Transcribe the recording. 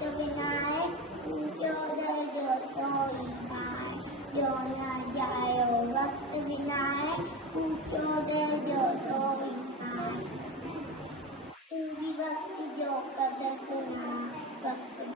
वक्त विनाए, ऊंचो दर्जो सोई पाए। जो न जायो वक्त विनाए, ऊंचो दर्जो सोई पाए। तू भी वक्त जो कदर सुना, वक्त